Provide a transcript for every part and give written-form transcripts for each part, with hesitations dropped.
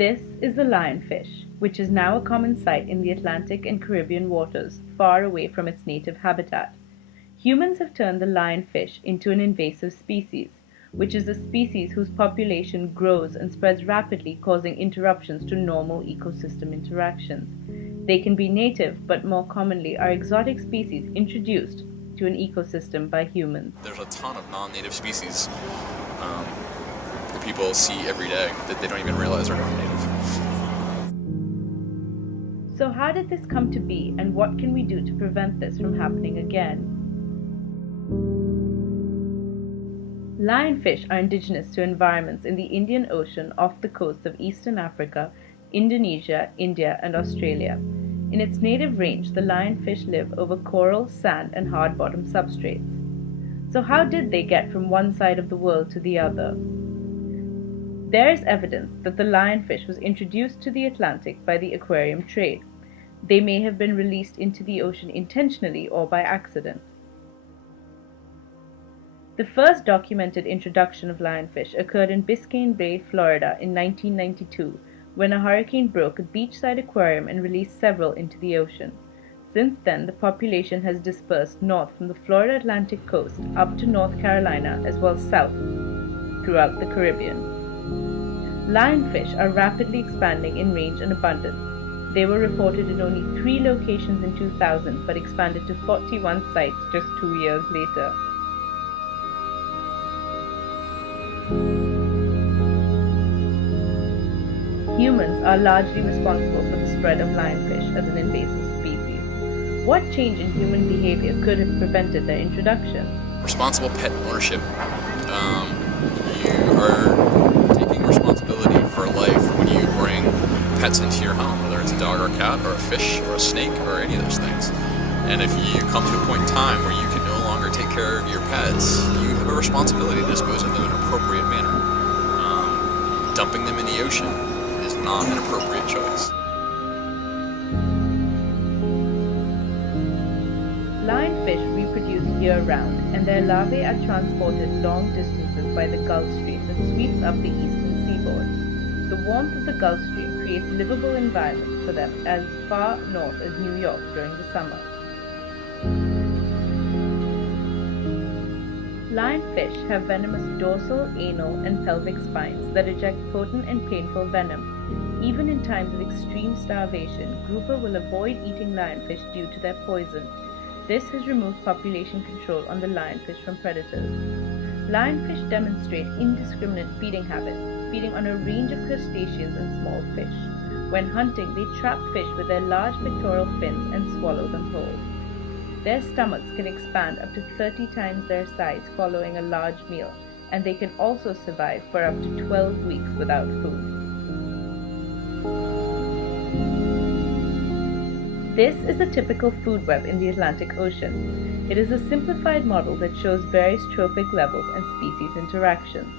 This is the lionfish, which is now a common sight in the Atlantic and Caribbean waters, far away from its native habitat. Humans have turned the lionfish into an invasive species, which is a species whose population grows and spreads rapidly, causing interruptions to normal ecosystem interactions. They can be native, but more commonly are exotic species introduced to an ecosystem by humans. There's a ton of non-native species that people see every day that they don't even realize are non-native. So how did this come to be, and what can we do to prevent this from happening again? Lionfish are indigenous to environments in the Indian Ocean off the coasts of Eastern Africa, Indonesia, India, and Australia. In its native range, the lionfish live over coral, sand, and hard-bottom substrates. So how did they get from one side of the world to the other? There is evidence that the lionfish was introduced to the Atlantic by the aquarium trade. They may have been released into the ocean intentionally or by accident. The first documented introduction of lionfish occurred in Biscayne Bay, Florida in 1992, when a hurricane broke a beachside aquarium and released several into the ocean. Since then, the population has dispersed north from the Florida Atlantic coast up to North Carolina, as well as south throughout the Caribbean. Lionfish are rapidly expanding in range and abundance. They were reported in only 3 locations in 2000, but expanded to 41 sites just 2 years later. Humans are largely responsible for the spread of lionfish as an invasive species. What change in human behavior could have prevented their introduction? Responsible pet ownership. You are taking responsibility for life when you bring pets into your home, whether it's a dog or a cat or a fish or a snake or any of those things. And if you come to a point in time where you can no longer take care of your pets, you have a responsibility to dispose of them in an appropriate manner. Dumping them in the ocean is not an appropriate choice. Lionfish reproduce year-round, and their larvae are transported long distances by the Gulf Stream that sweeps up the eastern seaboard. The warmth of the Gulf Stream creates livable environments for them as far north as New York during the summer. Lionfish have venomous dorsal, anal, and pelvic spines that eject potent and painful venom. Even in times of extreme starvation, grouper will avoid eating lionfish due to their poison. This has removed population control on the lionfish from predators. Lionfish demonstrate indiscriminate feeding habits, feeding on a range of crustaceans and small fish. When hunting, they trap fish with their large pectoral fins and swallow them whole. Their stomachs can expand up to 30 times their size following a large meal, and they can also survive for up to 12 weeks without food. This is a typical food web in the Atlantic Ocean. It is a simplified model that shows various trophic levels and species interactions.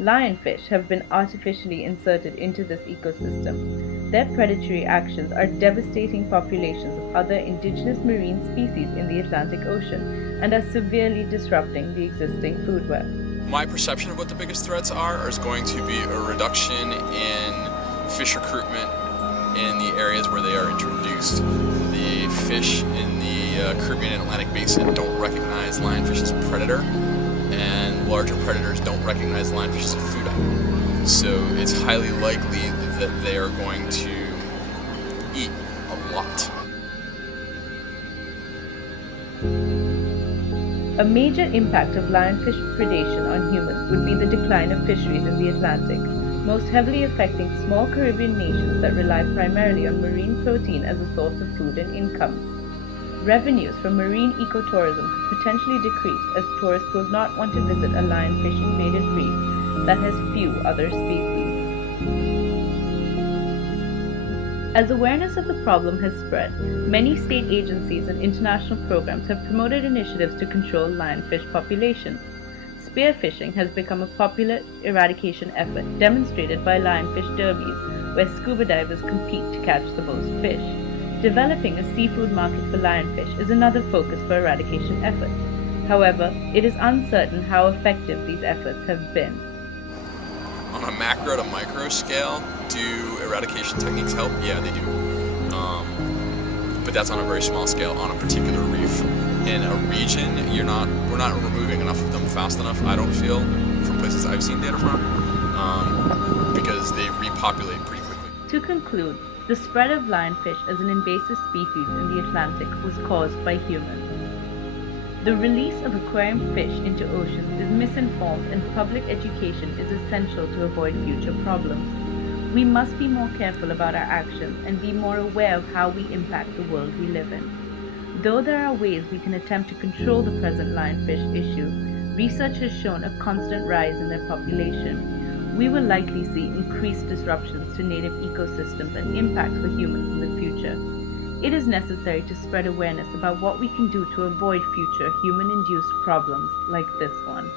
Lionfish have been artificially inserted into this ecosystem. Their predatory actions are devastating populations of other indigenous marine species in the Atlantic Ocean and are severely disrupting the existing food web. My perception of what the biggest threats are is going to be a reduction in fish recruitment in the areas where they are introduced. The fish in the Caribbean and Atlantic Basin don't recognize lionfish as a predator, and larger predators don't recognize lionfish as a food item. So it's highly likely that they are going to eat a lot. A major impact of lionfish predation on humans would be the decline of fisheries in the Atlantic, most heavily affecting small Caribbean nations that rely primarily on marine protein as a source of food and income. Revenues from marine ecotourism could potentially decrease as tourists will not want to visit a lionfish invaded reef that has few other species. As awareness of the problem has spread, many state agencies and international programs have promoted initiatives to control lionfish populations. Spearfishing has become a popular eradication effort, demonstrated by lionfish derbies, where scuba divers compete to catch the most fish. Developing a seafood market for lionfish is another focus for eradication efforts. However, it is uncertain how effective these efforts have been. on a macro to micro scale, do eradication techniques help? Yeah, they do. But that's on a very small scale, on a particular reef. In a region, we're not removing enough of them fast enough, I don't feel, from places I've seen data from, because they repopulate pretty quickly. To conclude, the spread of lionfish as an invasive species in the Atlantic was caused by humans. The release of aquarium fish into oceans is misinformed, and public education is essential to avoid future problems. We must be more careful about our actions and be more aware of how we impact the world we live in. Though there are ways we can attempt to control the present lionfish issue, research has shown a constant rise in their population. We will likely see increased disruptions to native ecosystems and impacts for humans in the future. It is necessary to spread awareness about what we can do to avoid future human-induced problems like this one.